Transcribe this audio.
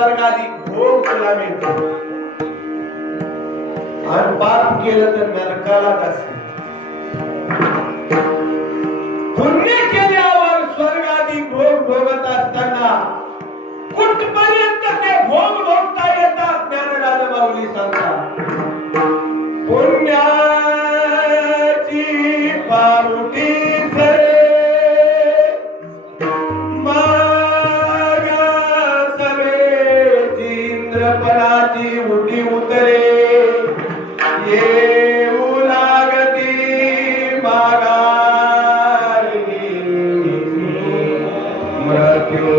स्वर्गादी भोग तुला मिळतो आणि पाप केलं तर नरकाला जाते. पुण्य केल्यावर स्वर्गादी भोग भोगत असताना कुठपर्यंत ते भोग भोगता येतात ज्ञानराज माऊली सांगतात. पुण्याची पारुटी सरे मागा सवेची इंद्रपणाची उटी उतरे येऊ लागती मागारी मृत्यू